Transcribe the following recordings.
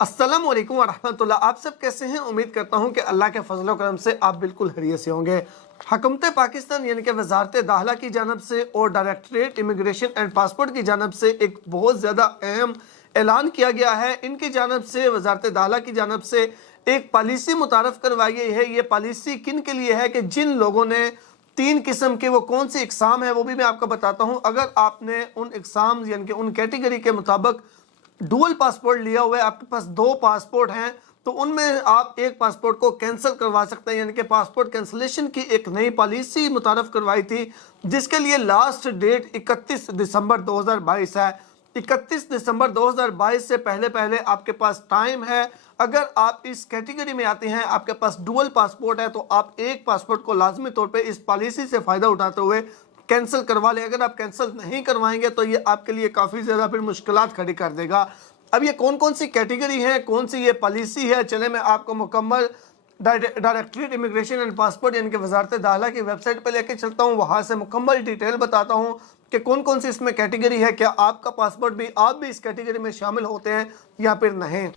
अस्सलाम वालेकुम वरहमतुल्लाह। आप सब कैसे हैं? उम्मीद करता हूं कि अल्लाह के फजल व करम से आप बिल्कुल खैरियत से होंगे। हुकूमत पाकिस्तान यानी कि वजारत दाखिला की जानब से और डायरेक्टरेट इमिग्रेशन एंड पासपोर्ट की जानब से एक बहुत ज़्यादा अहम ऐलान किया गया है। इनकी जानब से वजारत दाखिला की जानब से एक पॉलिसी मुतारफ़ करवाई गई है। ये पॉलिसी किन के लिए है कि जिन लोगों ने 3 किस्म के, वो कौन सी इकसाम है वो भी मैं आपको बताता हूँ। अगर आपने उन इकसाम यानी कि उन कैटेगरी के मुताबिक डुअल पासपोर्ट लिया हुआ है, आपके पास 2 पासपोर्ट हैं, तो उनमें आप एक पासपोर्ट को कैंसिल करवा सकते हैं। यानी कि पासपोर्ट कैंसिलेशन की एक नई पॉलिसी मुतारफ़ करवाई थी, जिसके लिए लास्ट डेट 31 दिसंबर 2022 है। 31 दिसंबर 2022 से पहले पहले आपके पास टाइम है। अगर आप इस कैटेगरी में आते हैं, आपके पास डुअल पासपोर्ट है, तो आप एक पासपोर्ट को लाजमी तौर पे इस पॉलिसी से फ़ायदा उठाते हुए कैंसिल करवा लें। अगर आप कैंसिल नहीं करवाएंगे तो ये आपके लिए काफ़ी ज़्यादा फिर मुश्किलात खड़ी कर देगा। अब ये कौन कौन सी कैटेगरी है, कौन सी ये पॉलिसी है, चले मैं आपको मुकम्मल डायरेक्टरेट इमिग्रेशन एंड पासपोर्ट यानी कि वजारत दाखिला की वेबसाइट पर लेके चलता हूँ। वहाँ से मुकम्मल डिटेल बताता हूँ कि कौन कौन सी इसमें कैटेगरी है, क्या आपका पासपोर्ट भी, आप भी इस कैटेगरी में शामिल होते हैं या फिर नहीं।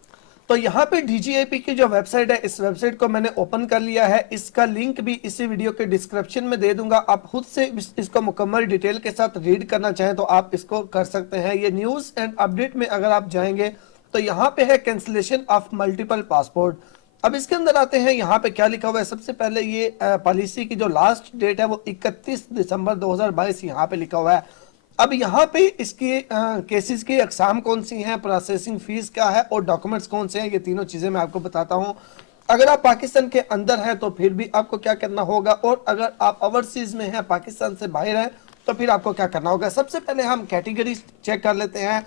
तो यहाँ पे DGIP की जो वेबसाइट है, इस वेबसाइट को मैंने ओपन कर लिया है। इसका लिंक भी इसी वीडियो के डिस्क्रिप्शन में दे दूंगा। आप खुद से इसको मुकम्मल डिटेल के साथ रीड करना चाहें तो आप इसको कर सकते हैं। ये न्यूज़ एंड अपडेट में अगर आप जाएंगे तो यहाँ पे है कैंसिलेशन ऑफ मल्टीपल पासपोर्ट। अब इसके अंदर आते हैं, यहाँ पे क्या लिखा हुआ है। सबसे पहले ये पॉलिसी की जो लास्ट डेट है वो 31 दिसंबर 2022 यहाँ पे लिखा हुआ है। अब यहाँ पे इसकी केसेस की अकसाम कौन सी हैं, प्रोसेसिंग फीस क्या है और डॉक्यूमेंट्स कौन से हैं, ये तीनों चीज़ें मैं आपको बताता हूँ। अगर आप पाकिस्तान के अंदर हैं तो फिर भी आपको क्या करना होगा, और अगर आप ओवरसीज़ में हैं, पाकिस्तान से बाहर हैं, तो फिर आपको क्या करना होगा। सबसे पहले हम कैटेगरी चेक कर लेते हैं।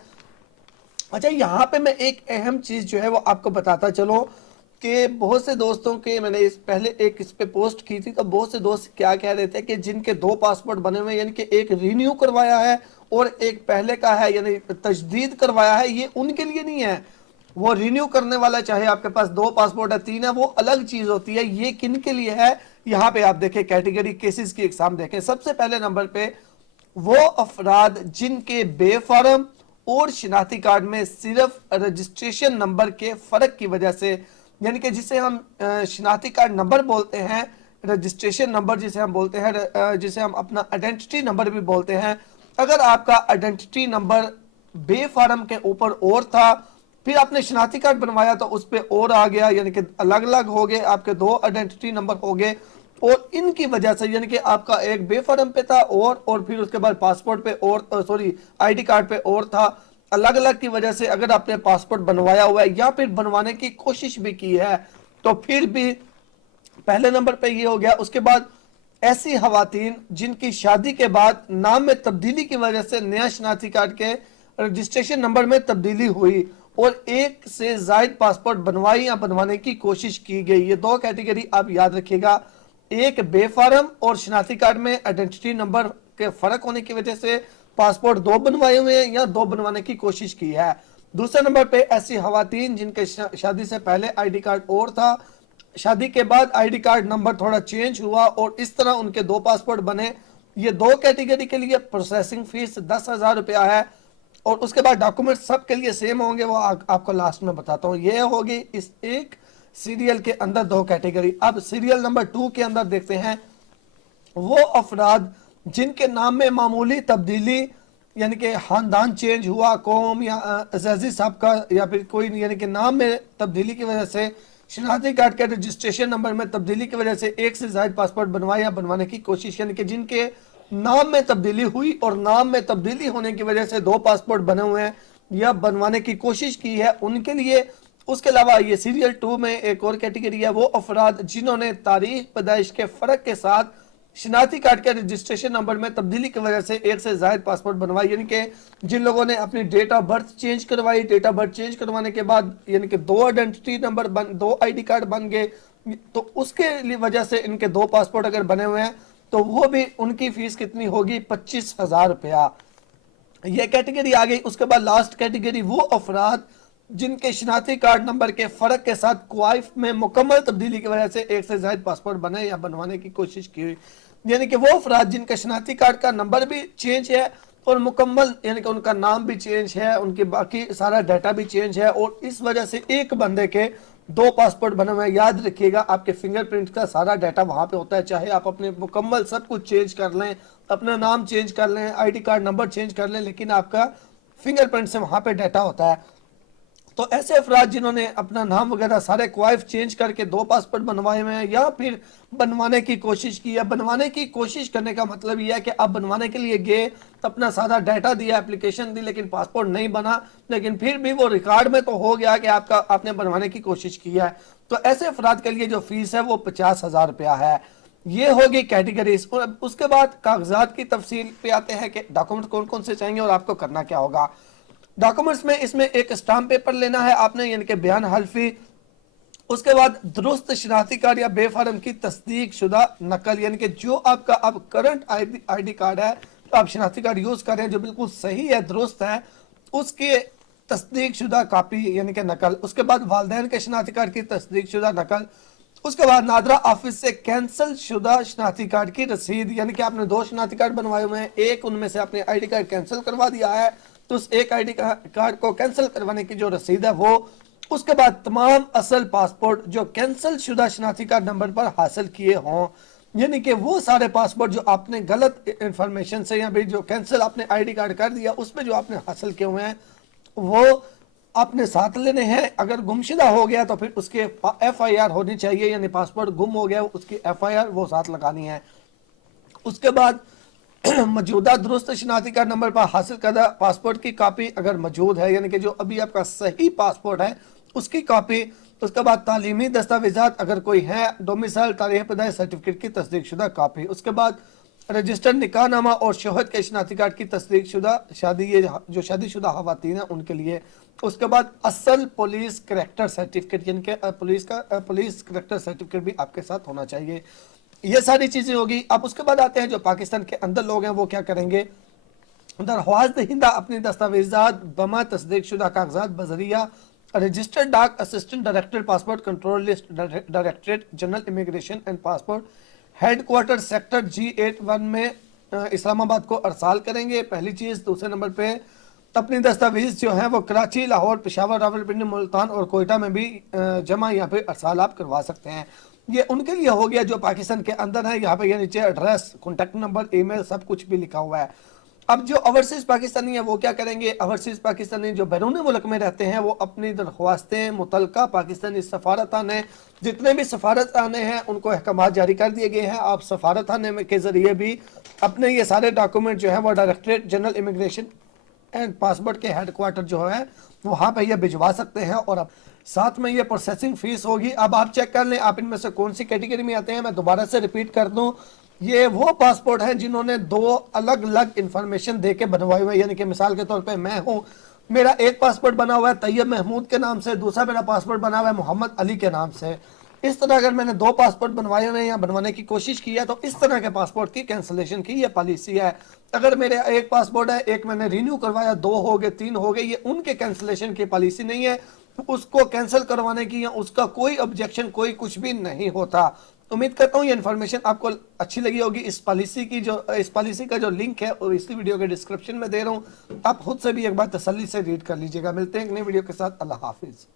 अच्छा, यहाँ पे मैं एक अहम चीज़ जो है वो आपको बताता चलो कि बहुत से दोस्तों के, मैंने इस पहले एक इस पे पोस्ट की थी, तो बहुत से दोस्त क्या कह रहे थे कि जिनके 2 पासपोर्ट बने हुए हैं, यानी कि एक रिन्यू करवाया है और एक पहले का है, यानी तजदीद करवाया है, ये उनके लिए नहीं है। वो रिन्यू करने वाला, चाहे आपके पास 2 पासपोर्ट है, 3 है, वो अलग चीज़ होती है। ये किन के लिए है, यहाँ पे आप देखें कैटेगरी केसेस की एग्जाम देखें। सबसे पहले नंबर पे वो अफराद जिनके बेफारम और शिनाख्ती कार्ड में सिर्फ रजिस्ट्रेशन नंबर के फ़र्क की वजह से, यानी कि जिसे हम शिनाख्ती कार्ड नंबर बोलते हैं, रजिस्ट्रेशन नंबर जिसे हम बोलते हैं, जिसे हम अपना आइडेंटिटी नंबर भी बोलते हैं। अगर आपका आइडेंटिटी नंबर बेफारम के ऊपर और था, फिर आपने शिनाख्ती कार्ड बनवाया तो उस पर और आ गया, यानी कि अलग अलग हो गए, आपके 2 आइडेंटिटी नंबर हो गए, और इनकी वजह से, यानी कि आपका एक बेफारम पे था और फिर उसके बाद पासपोर्ट पे और, सॉरी, आईडी कार्ड पे और था, अलग अलग की वजह से अगर आपने पासपोर्ट बनवाया हुआ है या फिर बनवाने की कोशिश भी की है तो फिर भी पहले नंबर पे ये हो गया। उसके बाद ऐसी खवातीन जिनकी शादी के बाद नाम में तब्दीली की वजह से नया शनाख्ती कार्ड के रजिस्ट्रेशन नंबर में तब्दीली हुई और एक से ज़ायद पासपोर्ट बनवाई या बनवाने की कोशिश की गई, ये 2 कैटेगरी आप याद रखिएगा। एक बेफारम और शनाख्ती कार्ड में आइडेंटिटी नंबर के फ़र्क होने की वजह से पासपोर्ट 2 बनवाए हुए हैं या 2 बनवाने की कोशिश की है। दूसरे नंबर पे ऐसी खवातीन जिनके शादी से पहले आईडी कार्ड और था, शादी के बाद आईडी कार्ड नंबर थोड़ा चेंज हुआ और इस तरह उनके 2 पासपोर्ट बने। ये 2 कैटेगरी के लिए प्रोसेसिंग फीस 10,000 रुपया है और उसके बाद डॉक्यूमेंट सब के लिए सेम होंगे, वो आपको लास्ट में बताता हूँ। ये होगी इस एक सीरियल के अंदर 2 कैटेगरी। अब सीरियल नंबर 2 के अंदर देखते हैं, वो अफराद जिनके नाम में मामूली तब्दीली, यानी कि ख़ानदान चेंज हुआ, कौम या अज़ाज़ी साहब का या फिर कोई, यानी कि नाम में तब्दीली की वजह से, शनाख्ती कार्ड के रजिस्ट्रेशन नंबर में तब्दीली की वजह से एक से ज़ायद पासपोर्ट बनवाए या बनवाने की कोशिश, यानी कि जिनके नाम में तब्दीली हुई और नाम में तब्दीली होने की वजह से 2 पासपोर्ट बने हुए हैं या बनवाने की कोशिश की है, उनके लिए। उसके अलावा ये सीरियल 2 में एक और कैटेगरी है, वो अफराद जिन्होंने तारीख पैदाइश के फ़र्क के साथ शनाख्ती कार्ड के रजिस्ट्रेशन नंबर में तब्दीली की वजह से एक से ज़ायद पासपोर्ट बनवाई, यानी कि जिन लोगों ने अपनी डेट ऑफ बर्थ चेंज करवाई, डेट ऑफ बर्थ चेंज करवाने के बाद यानी कि 2 आइडेंटिटी नंबर 2 आईडी कार्ड बन गए, तो उसके वजह से इनके 2 पासपोर्ट अगर बने हुए हैं तो वो भी, उनकी फ़ीस कितनी होगी, 25,000 रुपया। ये कैटेगरी आ गई। उसके बाद लास्ट कैटेगरी वो अफराद जिनके शनाख्ती कार्ड नंबर के फ़र्क के साथ क्वाइफ में मुकम्मल तब्दीली की वजह से एक से ज़ायद पासपोर्ट बने या बनवाने की कोशिश की हुई, यानी कि वो अफराद जिनका शनाख्ती कार्ड का नंबर भी चेंज है اور مکمل یعنی کہ ان کا نام بھی چینج ہے, ان کی باقی سارا ڈیٹا بھی چینج ہے, اور اس وجہ سے ایک بندے کے 2 پاسپورٹ بنے ہوئے ہیں. یاد رکھیے گا آپ کے فنگر پرنٹ کا سارا ڈیٹا وہاں پہ ہوتا ہے, چاہے آپ اپنے مکمل سب کچھ چینج کر لیں, اپنا نام چینج کر لیں, I D card number change کر لیں, لیکن آپ کا فنگر پرنٹ سے وہاں پہ ڈیٹا ہوتا ہے. تو ایسے افراد جنہوں نے اپنا نام وغیرہ سارے کوائف چینج کر کے 2 پاسپورٹ بنوائے ہوئے ہیں, یا پھر بنوانے کی کوشش کی ہے. بنوانے کی کوشش کرنے کا مطلب یہ ہے کہ آپ بنوانے کے لیے گئے, اپنا سارا ڈیٹا دیا, اپلیکیشن دی, لیکن پاسپورٹ نہیں بنا, لیکن پھر بھی وہ ریکارڈ میں تو ہو گیا کہ آپ نے بنوانے کی کوشش کی ہے. تو ایسے افراد کے لیے جو فیس ہے وہ 50,000 روپیہ ہے. یہ ہوگی کیٹیگریز. اور اس کے بعد کاغذات کی تفصیل پہ آتے ہیں کہ ڈاکومنٹ کون کون سے چاہیے اور آپ کو کرنا کیا ہوگا. ڈاکومنٹس میں اس میں ایک اسٹامپ پیپر لینا ہے آپ نے, یعنی کہ بیان حلفی. اس کے بعد درست شناختی کارڈ یا بے فارم کی تصدیق شدہ نقل, یعنی کہ جو آپ کا اب کرنٹ آئی ڈی کارڈ ہے, جو آپ شناختی کارڈ یوز کر رہے ہیں, جو بالکل صحیح ہے, درست ہے, اس کے تصدیق شدہ کاپی یعنی کہ نقل. اس کے بعد والدین کے شناختی کارڈ کی تصدیق شدہ نقل. اس کے بعد نادرا آفس سے کینسل شدہ شناختی کارڈ کی رسید, یعنی کہ آپ نے 2 شناختی کارڈ بنوائے ہوئے ہیں, ایک ان میں سے آپ نے آئی ڈی کارڈ کینسل کروا دیا ہے, تو اس ایک آئی ڈی کارڈ کو کینسل کروانے کی جو رسید ہے وہ. اس کے بعد تمام اصل پاسپورٹ جو کینسل شدہ شناختی کارڈ نمبر پر حاصل کیے ہوں, یعنی کہ وہ سارے پاسپورٹ جو آپ نے غلط انفارمیشن سے یا بھی جو کینسل آپ نے آئی ڈی کارڈ کر دیا اس میں جو آپ نے حاصل کیے ہوئے ہیں وہ آپ نے ساتھ لینے ہیں. اگر گمشدہ ہو گیا تو پھر اس کے ایف آئی آر ہونی چاہیے, یعنی پاسپورٹ گم ہو گیا اس کی ایف آئی آر وہ ساتھ لگانی ہے. اس کے بعد موجودہ درست شناختی کارڈ نمبر پر حاصل کردہ پاسپورٹ کی کاپی اگر موجود ہے, یعنی کہ جو ابھی آپ کا صحیح پاسپورٹ ہے اس کی کاپی. اس کے بعد تعلیمی دستاویزات اگر کوئی ہے, ڈومیسائل, تاریخ پیدائش سرٹیفکیٹ کی تصدیق شدہ کاپی. اس کے بعد رجسٹرڈ نکاح نامہ اور شوہر کے شناختی کارڈ کی تصدیق شدہ شادی, یہ جو شادی شدہ خواتین ہیں ان کے لیے. اس کے بعد اصل پولیس کریکٹر سرٹیفکیٹ, یعنی کہ پولیس کریکٹر سرٹیفکیٹ بھی آپ کے ساتھ ہونا چاہیے. یہ ساری چیزیں ہوگی. اب اس کے بعد آتے ہیں جو پاکستان کے اندر لوگ ہیں وہ کیا کریں گے. درخواست دہندہ اپنی دستاویزات بما تصدیق شدہ کاغذات بذریعہ رجسٹرڈ ڈاک assistant director passport control list directorate general immigration and passport head quarter sector G81 میں اسلام آباد کو ارسال کریں گے, پہلی چیز. دوسرے نمبر پہ اپنی دستاویز جو ہیں وہ کراچی, لاہور, پشاور, راولپنڈی, ملتان اور کوئٹہ میں بھی جمع یہاں پہ ارسال آپ کروا سکتے ہیں. یہ ان کے لیے ہو گیا جو پاکستان کے اندر ہے. یہاں پہ یہ نیچے ایڈریس, کانٹیکٹ نمبر, ای میل سب کچھ بھی لکھا ہوا ہے. اب جو اوورسیز پاکستانی ہیں وہ کیا کریں گے. اوورسیز پاکستانی جو بیرون ملک میں رہتے ہیں وہ اپنی درخواستیں متعلقہ پاکستانی سفارتخانے, جتنے بھی سفارتخانے ہیں ان کو احکامات جاری کر دیے گئے ہیں. آپ سفارتخانے کے ذریعے بھی اپنے یہ سارے ڈاکومنٹ جو ہیں وہ directorate general immigration and passport کے ہیڈ کوارٹر جو ہے وہاں پہ یہ بھجوا سکتے ہیں, اور اب ساتھ میں یہ پروسیسنگ فیس ہوگی. اب آپ چیک کر لیں آپ ان میں سے کون سی کیٹیگری میں آتے ہیں. میں دوبارہ سے ریپیٹ کر دوں, یہ وہ پاسپورٹ ہیں جنہوں نے 2 الگ الگ انفارمیشن دے کے بنوائے ہوئے, یعنی کہ مثال کے طور پہ میں ہوں, میرا ایک پاسپورٹ بنا ہوا ہے طیب محمود کے نام سے, دوسرا میرا پاسپورٹ بنا ہوا ہے محمد علی کے نام سے. اس طرح اگر میں نے 2 پاسپورٹ بنوائے ہوئے ہیں یا بنوانے کی کوشش کی ہے تو اس طرح کے پاسپورٹ کی کینسلیشن کی یہ پالیسی ہے. اگر میرے ایک پاسپورٹ ہے, ایک میں نے رینیو کروایا, 2 ہو گئے, 3 ہو گئے, یہ ان کے کینسلیشن کی پالیسی نہیں ہے. اس کو کینسل کروانے کی یا اس کا کوئی آبجیکشن کوئی کچھ بھی نہیں ہوتا. امید کرتا ہوں یہ انفارمیشن آپ کو اچھی لگی ہوگی. اس پالیسی کا جو لنک ہے اور اسی ویڈیو کے ڈسکرپشن میں دے رہا ہوں, آپ خود سے بھی ایک بار تسلی سے ریڈ کر لیجئے گا. ملتے ہیں ایک نئی ویڈیو کے ساتھ. اللہ حافظ.